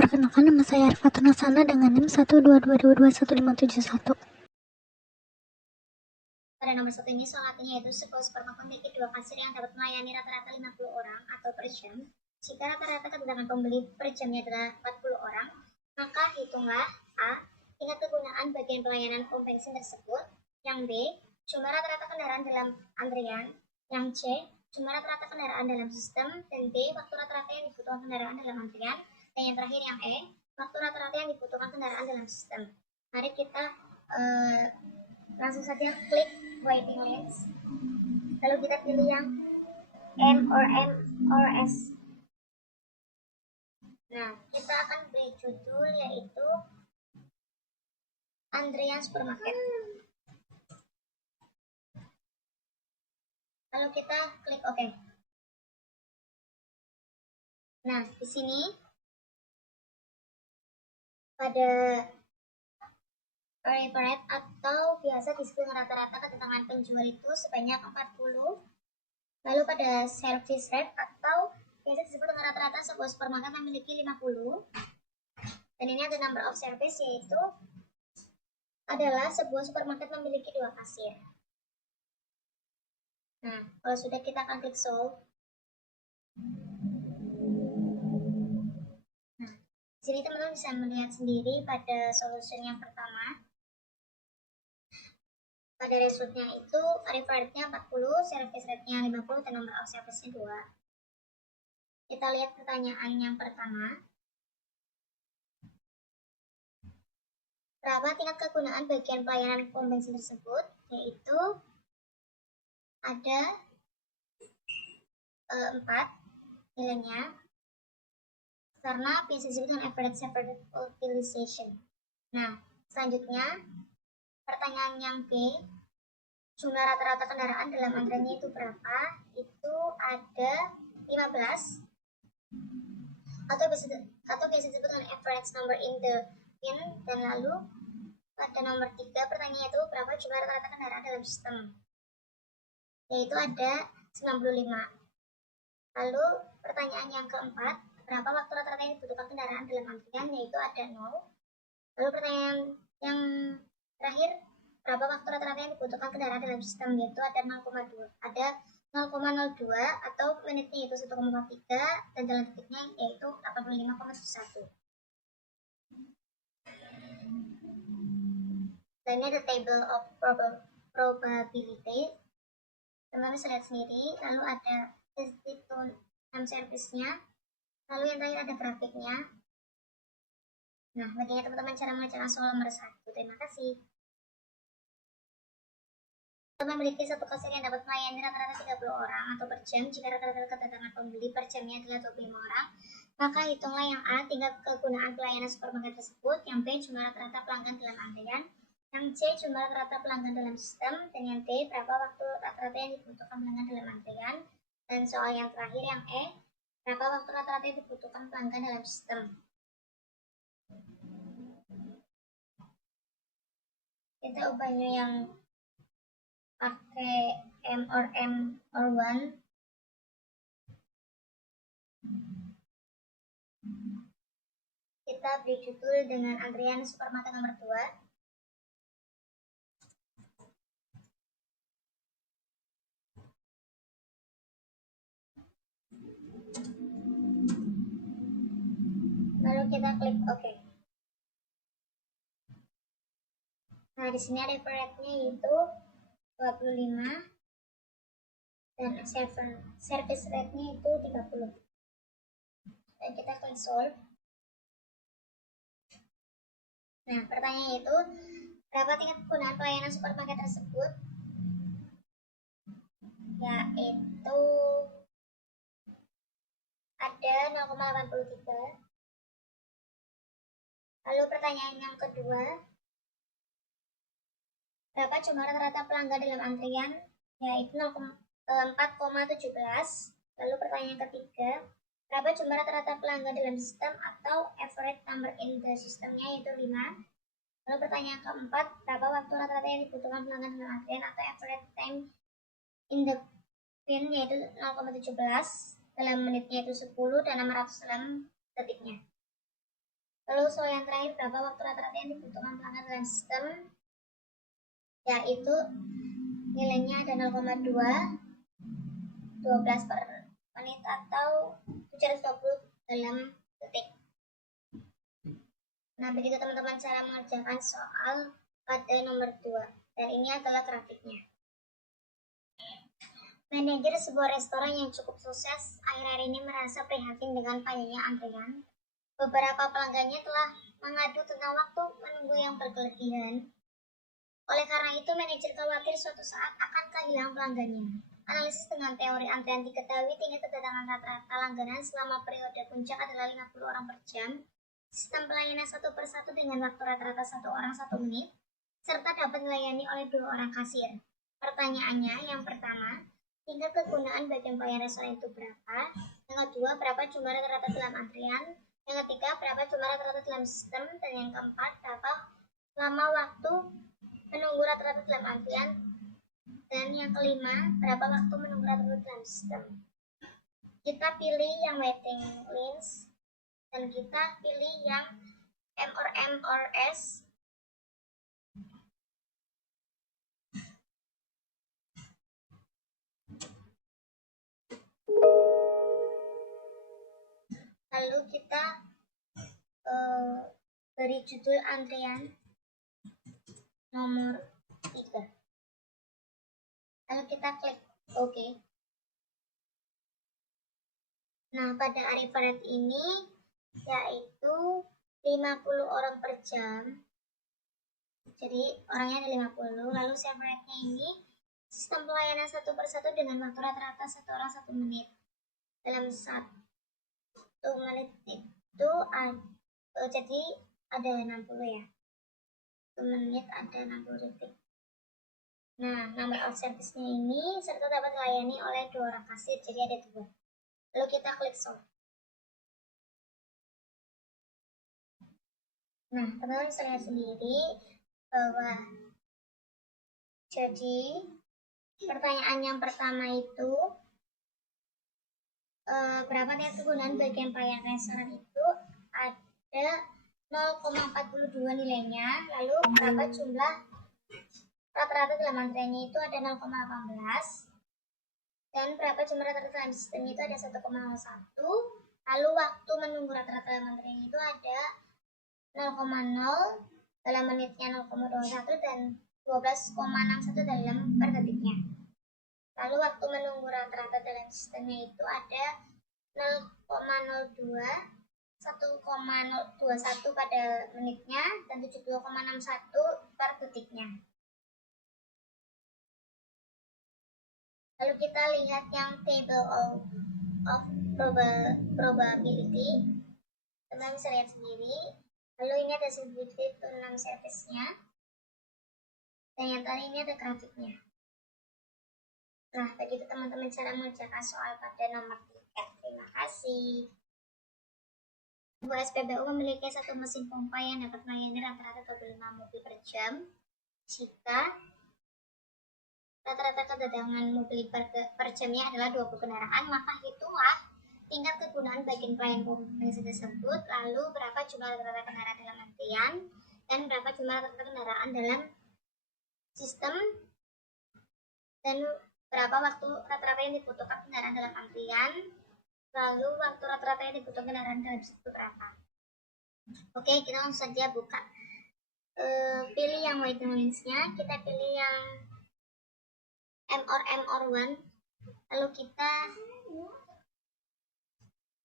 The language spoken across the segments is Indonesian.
Perkenalkan, nama saya Arifat Nasana dengan NIM 122221571. Pada nomor 1 ini soal artinya yaitu sebuah supermarket memiliki 2 kasir yang dapat melayani rata-rata 50 orang atau per jam. Jika rata-rata kedatangan pembeli per jamnya adalah 40 orang, maka hitunglah A. Tingkat kegunaan bagian pelayanan pom bensin tersebut. Yang B. Jumlah rata-rata kendaraan dalam antrian. Yang C. Jumlah rata-rata kendaraan dalam sistem. Dan D. Waktu rata-rata yang dibutuhkan kendaraan dalam antrian. Dan yang terakhir yang E. Waktu rata-rata yang dibutuhkan kendaraan dalam sistem. Mari kita langsung saja klik waiting list, lalu kita pilih yang M or S. Nah, kita akan beri judul yaitu antrian supermarket. Lalu kita klik OK. Nah, di sini pada average atau biasa disebut rata-rata kedatangan penjual itu sebanyak 40. Lalu pada service rate atau biasa disebut dengan rata-rata sebuah supermarket memiliki 50. Dan ini ada number of service, yaitu adalah sebuah supermarket memiliki 2 kasir. Nah, kalau sudah kita akan klik solve. Nah, di sini teman-teman bisa melihat sendiri pada solution yang pertama. Pada resultnya itu arrival rate-nya 40, service rate-nya 50, dan number of service-nya 2. Kita lihat pertanyaan yang pertama. Berapa tingkat kegunaan bagian pelayanan pom bensin tersebut? Yaitu ada 4 nilainya, karena biasa disebut dengan average separate utilization. Nah, selanjutnya pertanyaan yang B, jumlah rata-rata kendaraan dalam antriannya itu berapa? Itu ada 15, atau biasa disebut dengan average number in the bin. Dan lalu pada nomor 3 pertanyaannya itu berapa jumlah rata-rata kendaraan dalam sistem? Yaitu ada 95. Lalu pertanyaan yang keempat, berapa waktu rata-rata yang dibutuhkan kendaraan dalam antrian? Yaitu ada 0. Lalu pertanyaan yang terakhir, berapa waktu rata-rata yang dibutuhkan kendaraan dalam sistem? Yaitu ada 0,2. Ada 0,02 atau menitnya itu 1,43 dan jalan titiknya yaitu 85,1. Dan ini ada table of probability. Teman-teman bisa lihat sendiri. Lalu ada institute service-nya. Lalu yang terakhir ada grafiknya. Nah, begini teman-teman cara mengerjakan soal nomor 1. Terima kasih. Kita memiliki satu kasir yang dapat melayani rata-rata 30 orang atau per jam. Jika rata-rata kedatangan pembeli per jamnya adalah 25 orang, maka hitunglah yang A, tingkat kegunaan pelayanan supermarket tersebut. Yang B, jumlah rata-rata pelanggan dalam antrian. Yang C, jumlah rata-rata pelanggan dalam sistem. Dan yang D, berapa waktu rata-rata yang dibutuhkan pelanggan dalam antrian. Dan soal yang terakhir yang E, berapa waktu rata-rata yang dibutuhkan pelanggan dalam sistem. Kita ubahnya yang pakai M or 1. Kita beri judul dengan antrian supermarket nomor 2. Lalu kita klik OK. Nah, di sini ada rate-nya yaitu 25 dan service rate-nya itu 30. Dan kita klik solve. Nah, pertanyaannya itu berapa tingkat kegunaan pelayanan supermarket tersebut? Yaitu ada 0,83. Lalu pertanyaan yang kedua, berapa jumlah rata-rata pelanggan dalam antrian? Yaitu 4,17. Lalu pertanyaan yang ketiga, berapa jumlah rata-rata pelanggan dalam sistem atau average number in the systemnya yaitu 5. Lalu pertanyaan keempat, berapa waktu rata-rata yang dibutuhkan pelanggan dalam antrian atau average time in the bin yaitu 0,17. Dalam menitnya itu 10 dan 600 dalam detiknya. Lalu soal yang terakhir, berapa waktu rata-rata yang dibutuhkan pelanggan dalam sistem? Yaitu nilainya ada 0,2, 12 per menit atau 720 dalam detik. Nah, begitu teman-teman cara mengerjakan soal pada nomor 2. Dan ini adalah grafiknya. Manajer sebuah restoran yang cukup sukses akhir-akhir ini merasa prihatin dengan panjangnya antrian. Beberapa pelanggannya telah mengadu tentang waktu menunggu yang berkelebihan. Oleh karena itu, manajer khawatir suatu saat akan kehilangan pelanggannya. Analisis dengan teori antrian diketahui tingkat kedatangan rata-rata langganan selama periode puncak adalah 50 orang per jam. Sistem pelayanan satu per satu dengan waktu rata-rata 1 orang 1 menit, serta dapat dilayani oleh 2 orang kasir. Pertanyaannya yang pertama, tingkat kegunaan bagian pelayanan restoran itu berapa? Yang kedua, berapa jumlah rata-rata dalam antrian? Yang ketiga, berapa jumlah rata-rata dalam sistem? Dan yang keempat, berapa lama waktu menunggu rata-rata dalam antrian? Dan yang kelima, berapa waktu menunggu rata-rata dalam sistem? Kita pilih yang waiting list dan kita pilih yang M or S. Lalu kita beri judul antrian nomor 3. Lalu kita klik OK. Nah, pada arrival ini yaitu 50 orang per jam. Jadi orangnya ada 50. Lalu save rate-nya ini sistem pelayanan 1 per 1 dengan waktu rata-rata 1 orang 1 menit. Dalam 1 menit itu jadi ada 60 ya. 1 menit ada 60 detik. Nah, number of service-nya ini serta dapat dilayani oleh 2 orang kasir, jadi ada 2. Lalu kita klik solve. Nah, teman-teman bisa lihat sendiri bahwa jadi pertanyaan yang pertama itu berapa tingkat kegunaan bagian pelayanan restoran itu ada 0,42 nilainya. Lalu berapa jumlah rata-rata dalam antriannya itu ada 0,18. Dan berapa jumlah rata-rata dalam sistemnya itu ada 1,01. Lalu waktu menunggu rata-rata dalam antriannya itu ada 0,0, dalam menitnya 0,21 dan 12,61 dalam per detiknya. Lalu waktu menunggu rata-rata dalam sistemnya itu ada 0,02, 1,021 pada menitnya dan 72,61 per detiknya. Lalu kita lihat yang table of probability. Teman bisa lihat sendiri. Lalu ini ada sensitivity to non-service-nya. Dan yang tadi ini ada grafiknya. Nah, begitu teman-teman cara mengerjakan soal pada nomor 3. Terima kasih. Sebuah SPBU memiliki satu mesin pompa yang dapat melayani rata-rata 25 mobil per jam. Jika rata-rata kedatangan mobil per jamnya adalah 20 kendaraan, maka hitunglah tingkat kegunaan bagian pelayanan pompa tersebut, lalu berapa jumlah rata-rata kendaraan dalam antrian, dan berapa jumlah rata-rata kendaraan dalam sistem, dan berapa waktu rata-rata yang dibutuhkan kendaraan dalam antrian, lalu waktu rata-rata yang dibutuhkan kendaraan dalam sistem berapa. Oke, kita langsung saja buka. Pilih yang waiting list-nya, kita pilih yang M or 1, lalu kita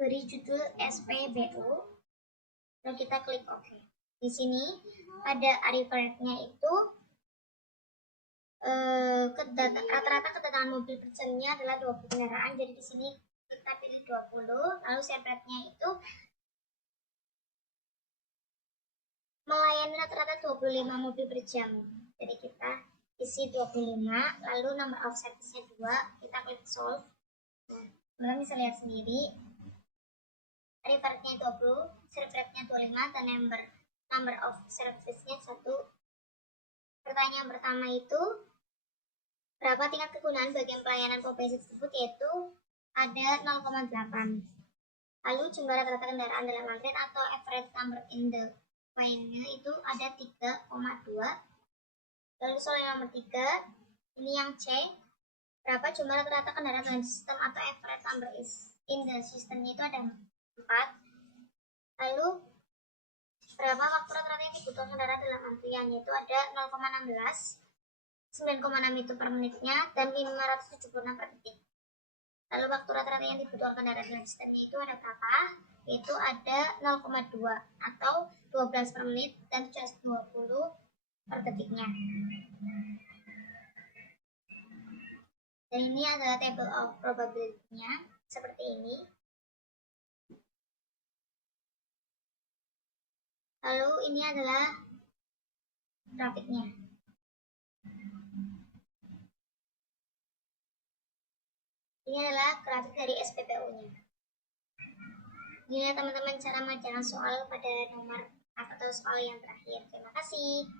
beri judul SPBU, lalu kita klik OK. Di sini pada arrival-nya itu rata-rata kedatangan mobil per jamnya adalah 20 kendaraan, jadi di sini kita pilih 20. Lalu save rate-nya itu melayani rata-rata 25 mobil per jam, jadi kita isi 25. Lalu number of service-nya 2, kita klik solve. Nah, teman-teman bisa lihat sendiri arrival-nya 20, save rate-nya 25, dan number of service-nya 1. Pertanyaan pertama itu berapa tingkat kegunaan bagian pelayanan pompa tersebut, yaitu ada 0,8. Lalu jumlah rata-rata kendaraan dalam antrian atau average number in the line-nya itu ada 3,2. Lalu soal yang nomor 3, ini yang C, berapa jumlah rata-rata kendaraan dalam sistem atau average number is in the systemnya itu ada 4. Lalu berapa waktu rata-rata yang dibutuhkan kendaraan dalam antrian, yaitu ada 0,16, 9,6 itu per menitnya, dan 576 per detik. Lalu waktu rata-rata yang dibutuhkan kendaraan dalam sistemnya itu ada berapa? Yaitu ada 0,2 atau 12 per menit dan 720 per detiknya. Dan ini adalah table of probability-nya seperti ini. Lalu ini adalah grafiknya. Ini adalah grafik dari SPPU-nya. Ini teman-teman cara mengerjakan soal pada nomor atau soal yang terakhir. Terima kasih.